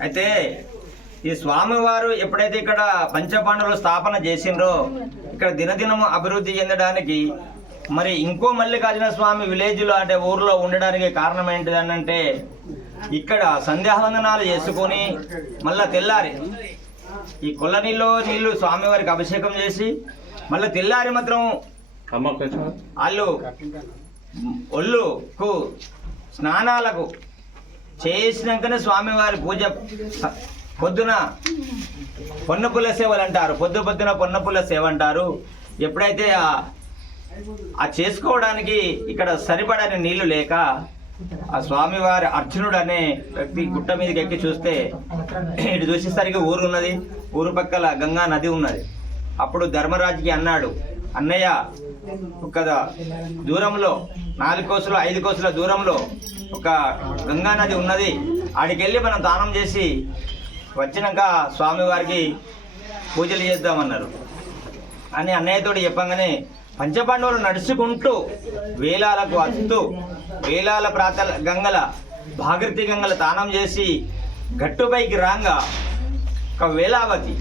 అయితే ఈ స్వామివారు ఎప్పుడైతే ఇక్కడ పంచపాండవులు స్థాపన చేసిండ్రో ఇక్కడ దినదినము అభివృద్ధి చెందడానికి మరి ఇంకో మల్లికార్జున స్వామి విలేజ్లో అంటే ఊర్లో ఉండడానికి కారణం ఏంటిది అని అంటే ఇక్కడ సంధ్యావందనాలు చేసుకొని మళ్ళా తెల్లారి ఈ కొల్లనీలో నీళ్ళు స్వామివారికి అభిషేకం చేసి మళ్ళీ తెల్లారి మాత్రం వాళ్ళు ఒళ్ళుకు స్నానాలకు చేసినాకనే స్వామివారి పూజ పొద్దున పొన్నపుల్ల సేవలు అంటారు పొద్దు పొద్దున పొన్నపుల్ల సేవ అంటారు ఎప్పుడైతే ఆ ఆ చేసుకోవడానికి ఇక్కడ సరిపడని నీళ్ళు లేక ఆ స్వామివారి అర్జునుడు అనే వ్యక్తి గుట్ట మీదకి ఎక్కి చూస్తే ఇటు చూసేసరికి ఊరు ఉన్నది. ఊరు పక్కల గంగా నది ఉన్నది. అప్పుడు ధర్మరాజుకి అన్నాడు అన్నయ్య కదా దూరంలో నాలుగు కోసులు ఐదు కోసుల దూరంలో ఒక గంగా నది ఉన్నది. ఆడికెళ్ళి మనం దానం చేసి వచ్చినాక స్వామివారికి పూజలు చేద్దామన్నారు. అని అన్నయ్యతోటి చెప్పంగానే పంచపాండవులు నడుచుకుంటూ వేలాలకు వస్తూ వేలాల ప్రాత గంగల భాగ్రతి గంగల తానం చేసి గట్టుపైకి రాంగా ఒక వేలావతి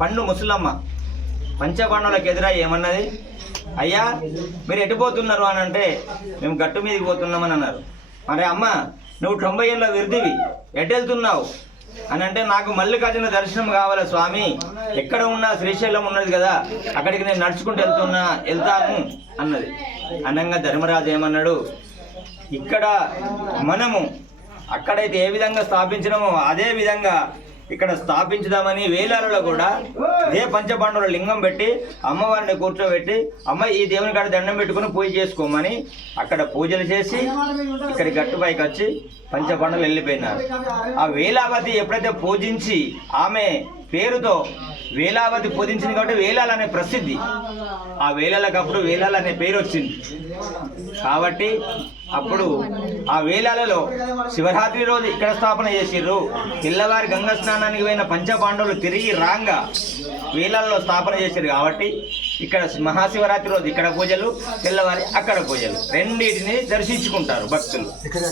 పండు ముసలమ్మ పంచపాండవులకు ఎదురై ఏమన్నది? అయ్యా మీరు ఎటు పోతున్నారు? అని అంటే మేము గట్టు మీదకి పోతున్నామని అన్నారు. అరే అమ్మ నువ్వు తొంభై ఏళ్ళ విడిద్దివి ఎట్టెళ్తున్నావు అని అంటే నాకు మల్లికార్జున దర్శనం కావాలి స్వామి? ఎక్కడ ఉన్నా శ్రీశైలం ఉన్నది కదా అక్కడికి నేను నడుచుకుంటూ వెళ్తున్నా వెళ్తాను అన్నది. అనంగా ధర్మరాజు ఏమన్నాడు? ఇక్కడ మనము అక్కడైతే ఏ విధంగా స్థాపించినామో అదే విధంగా ఇక్కడ స్థాపించుదామని వేలాలలో కూడా ఏ పంచపాండవుల లింగం పెట్టి అమ్మవారిని కూర్చోబెట్టి అమ్మ ఈ దేవుని కాడ దండం పెట్టుకుని పూజ చేసుకోమని అక్కడ పూజలు చేసి ఇక్కడ గట్టుపైకి వచ్చి పంచపాండవులు వెళ్ళిపోయినారు. ఆ వేలావతి ఎప్పుడైతే పూజించి ఆమె పేరుతో వేలావతి పూజించింది కాబట్టి వేలాలనే అనే ప్రసిద్ధి. ఆ వేలాలకప్పుడు అప్పుడు అనే పేరు వచ్చింది. కాబట్టి అప్పుడు ఆ వేలాలలో శివరాత్రి రోజు ఇక్కడ స్థాపన చేసిర్రు. తెల్లవారి గంగా స్నానానికి పోయిన పంచపాండవులు తిరిగి రాంగా వేలాలలో స్థాపన చేశారు కాబట్టి ఇక్కడ మహాశివరాత్రి రోజు ఇక్కడ పూజలు తెల్లవారి అక్కడ పూజలు. రెండింటిని దర్శించుకుంటారు భక్తులు. ఇక్కడ